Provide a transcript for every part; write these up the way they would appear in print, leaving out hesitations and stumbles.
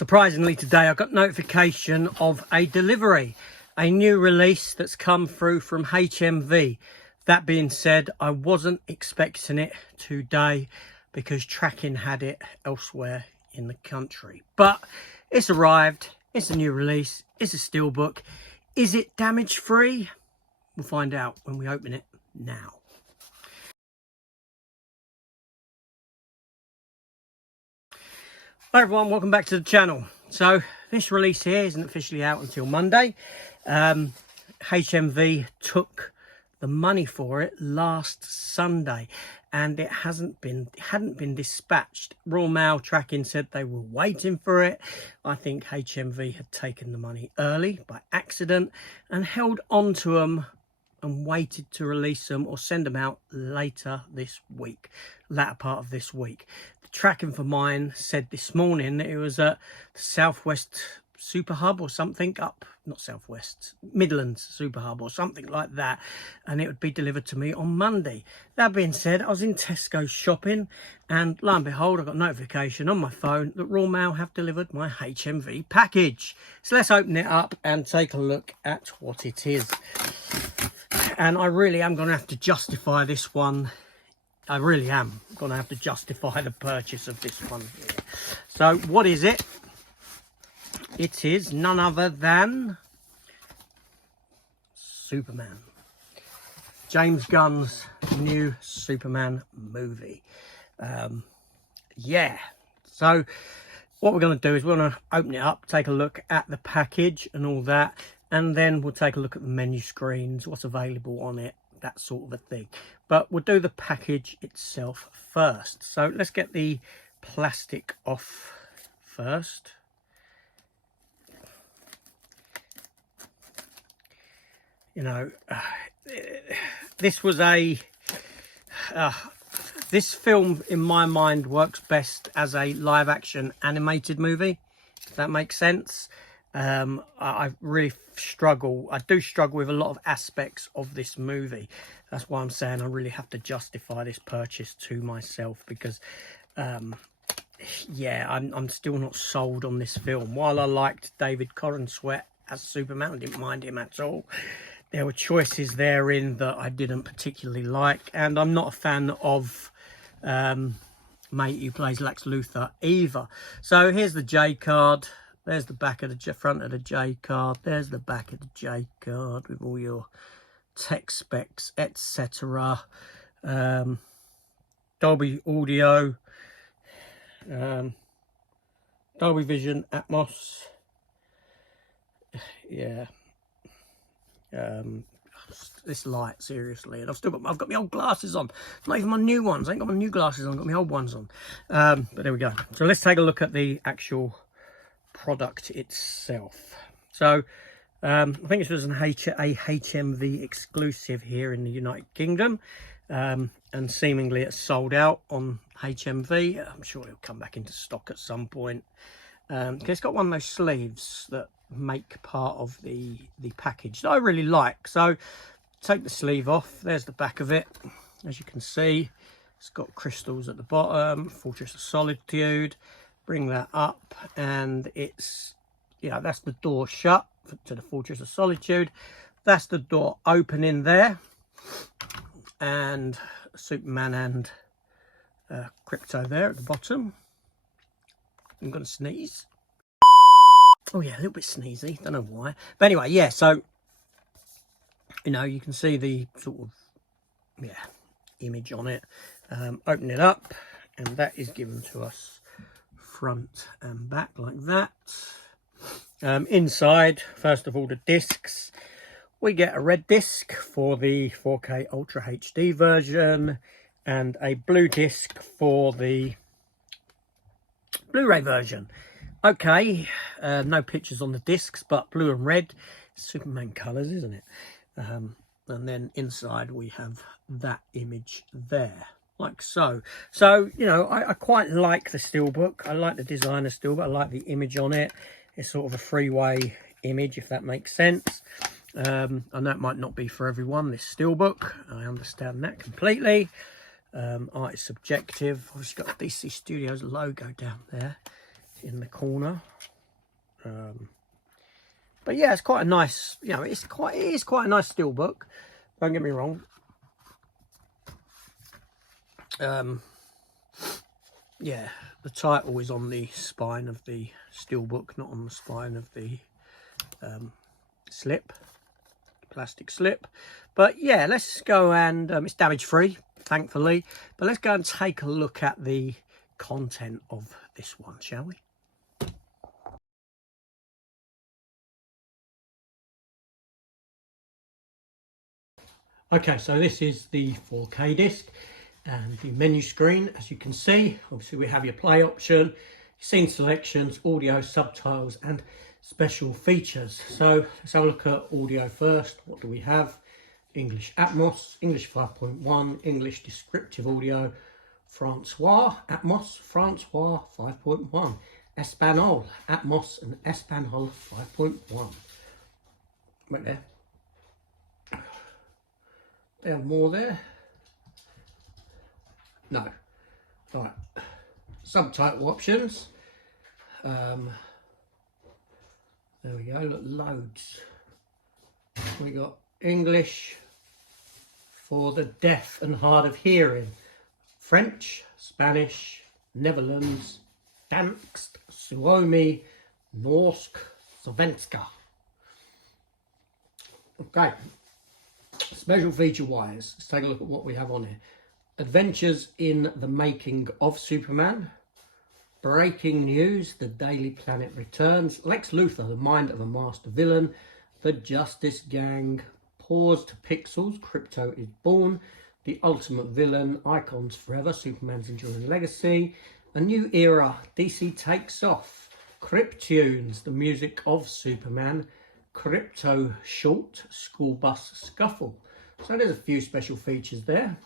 Surprisingly today I got notification of a delivery, a new release that's come through from HMV. That being said, I wasn't expecting it today because tracking had it elsewhere in the country. But it's arrived, it's a new release, it's a steelbook. Is it damage free? We'll find out when we open it now. Hi everyone, welcome back to the channel. So this release here isn't officially out until Monday. HMV took the money for it last Sunday and it hadn't been dispatched. Royal Mail tracking said they were waiting for it. I think HMV had taken the money early by accident and held on to them and waited to release them or send them out later this week, latter part of this week. The tracking for mine said this morning that it was at the Southwest Super Hub or something up, not Southwest, Midlands Super Hub or something like that, and it would be delivered to me on Monday. That being said, I was in Tesco shopping and lo and behold I got a notification on my phone that Royal Mail have delivered my HMV package. So let's open it up and take a look at what it is. And I really am going to have to justify this one. I really am going to have to justify the purchase of this one here. So what is it? It is none other than Superman. James Gunn's new Superman movie. Yeah. So what we're going to do is we're going to open it up, take a look at the package and all that. And then we'll take a look at the menu screens, what's available on it, that sort of a thing. But we'll do the package itself first. So let's get the plastic off first. You know, this was this film in my mind works best as a live action animated movie, if that makes sense. I really struggle. I do struggle with a lot of aspects of this movie. That's why I'm saying I really have to justify this purchase to myself because, yeah, I'm still not sold on this film. While I liked David Corenswet as Superman, I didn't mind him at all. There were choices therein that I didn't particularly like, and I'm not a fan of mate who plays Lex Luthor either. So here's the J card. There's the back of the front of the J card. There's the back of the J card with all your tech specs, etc. Dolby Audio, Dolby Vision, Atmos. Yeah. This light, seriously, and I've got my old glasses on. Not even my new ones. I ain't got my new glasses on. I've got my old ones on. But there we go. So let's take a look at the actual product itself. So I think this was a HMV exclusive here in the United Kingdom, and seemingly it's sold out on HMV. I'm sure it'll come back into stock at some point. It's got one of those sleeves that make part of the package that I really like. So take the sleeve off. There's the back of it. As you can see, it's got crystals at the bottom, Fortress of Solitude. Bring that up and it's, you know, that's the door shut to the Fortress of Solitude. That's the door opening there, and Superman and Crypto there at the bottom. I'm gonna sneeze. Oh yeah, a little bit sneezy, don't know why, but anyway, yeah. So you know, you can see the sort of, yeah, image on it. Open it up and that is given to us front and back like that. Inside, first of all, the discs. We get a red disc for the 4K Ultra HD version and a blue disc for the Blu-ray version. Okay, no pictures on the discs, but blue and red, Superman colours, isn't it? And then inside we have that image there, like so. So, you know, I quite like the steelbook. I like the design of steelbook. I like the image on it. It's sort of a freeway image, if that makes sense. I know it might not be for everyone, this steelbook. I understand that completely. Art is subjective. Obviously got the DC Studios logo down there in the corner. But yeah, it's quite a nice, you know, it is quite a nice steelbook. Don't get me wrong. Yeah, the title is on the spine of the steelbook, not on the spine of the slip, plastic slip. But yeah, let's go and it's damage free, thankfully. But let's go and take a look at the content of this one, shall we? Okay, so this is the 4K disc and the menu screen. As you can see, obviously we have your play option, scene selections, audio, subtitles and special features. So let's have a look at audio first. What do we have? English Atmos, English 5.1, English descriptive audio, Francois Atmos, Francois 5.1, Espanol Atmos and Espanol 5.1. Right there. They have more there. No. All right. Subtitle options. There we go. Look, loads. We got English for the deaf and hard of hearing, French, Spanish, Netherlands, Dansk, Suomi, Norsk, Svenska. Okay. Special feature wise, let's take a look at what we have on here. Adventures in the making of Superman. Breaking news, the Daily Planet returns. Lex Luthor, the mind of a master villain. The Justice Gang. Pause to Pixels, Crypto is born. The ultimate villain, Icons Forever, Superman's enduring legacy. A new era, DC takes off. Cryptunes, the music of Superman. Crypto short, school bus scuffle. So there's a few special features there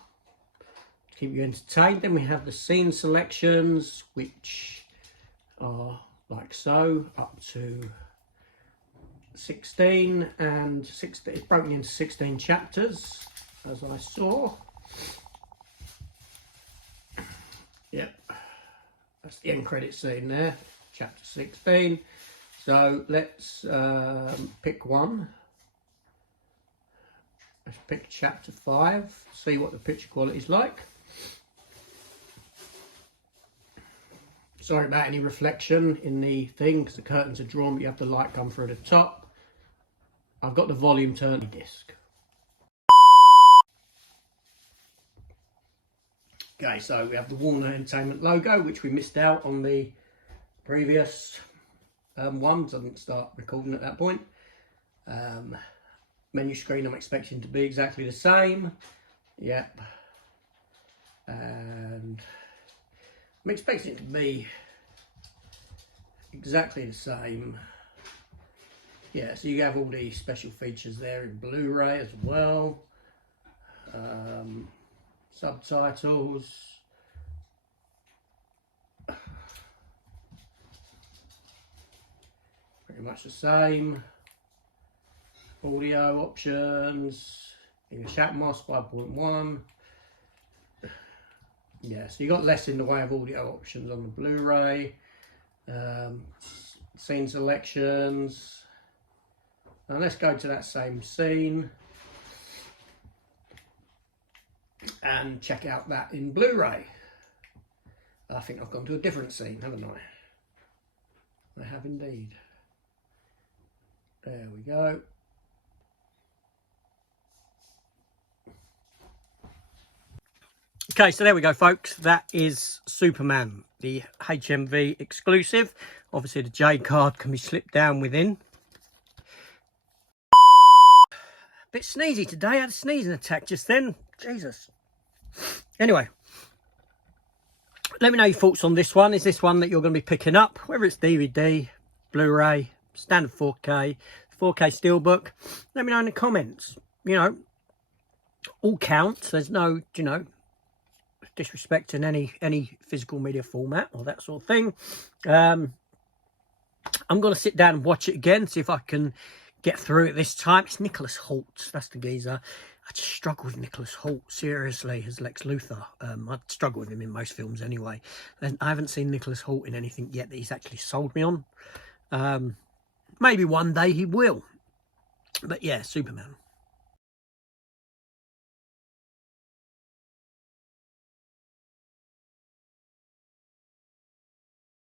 to keep you entertained. Then we have the scene selections, which are like so, up to 16, and 16, it's broken into 16 chapters, as I saw. Yep, that's the end credit scene there, chapter 16. So let's pick one. Let's pick chapter 5, see what the picture quality is like. Sorry about any reflection in the thing because the curtains are drawn, but you have the light come through the top. I've got the volume turned disc. Okay, so we have the Warner Entertainment logo, which we missed out on the previous ones. I didn't start recording at that point. Menu screen I'm expecting to be exactly the same. Yep. And I'm expecting it to be exactly the same. Yeah, so you have all the special features there in Blu-ray as well. Subtitles. Pretty much the same. Audio options, English Atmos 5.1. Yeah, so you got less in the way of audio options on the Blu-ray. Scene selections. Now let's go to that same scene and check out that in Blu-ray. I think I've gone to a different scene, haven't I? I have indeed. There we go. Okay, so there we go, folks. That is Superman, the HMV exclusive. Obviously, the J card can be slipped down within. A bit sneezy today. I had a sneezing attack just then. Jesus. Anyway, let me know your thoughts on this one. Is this one that you're going to be picking up? Whether it's DVD, Blu-ray, standard 4K, 4K steelbook. Let me know in the comments. You know, all counts. There's no, you know, disrespecting any physical media format or that sort of thing. I'm going to sit down and watch it again, see if I can get through it this time. It's Nicholas Hoult, that's the geezer. I just struggle with Nicholas Hoult, seriously, as Lex Luthor. I struggle with him in most films anyway. And I haven't seen Nicholas Hoult in anything yet that he's actually sold me on. Maybe one day he will. But yeah, Superman.